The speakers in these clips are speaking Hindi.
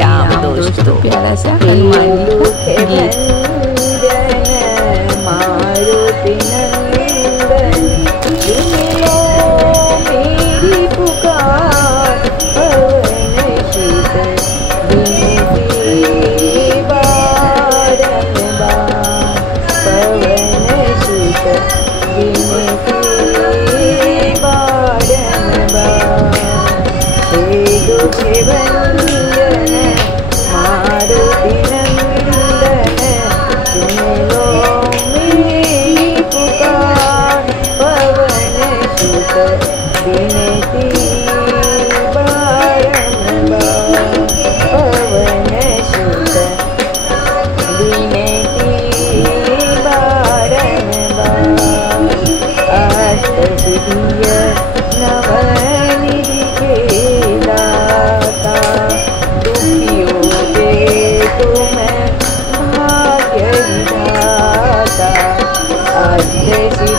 राम दोस्तों प्यारा सा हनुमान जी का गीत। मारुति नंदन सुन लो मेरी पुकार, पवन शीत बिनती बारंबार, पवन शीत बिनती बारंबार। हे दुख भंजन मारुति नंदन सुन लो मेरी पुकार, पवन शीत बिनती बारंबार, पवन शीत बिनती बारंबार। अष्टसिद्धि नवनिधि के दाता, दुखियों के तुम भाग्य विधाता। अष्टसिद्धि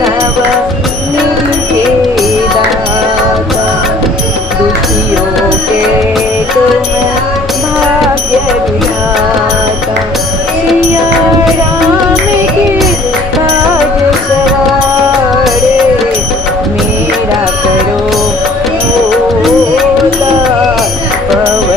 नवनिधि के दाता, दुखियों के तुम भाग्य विधाता। सिया राम के काज सवारे, मेरा करो उद्धार, पवन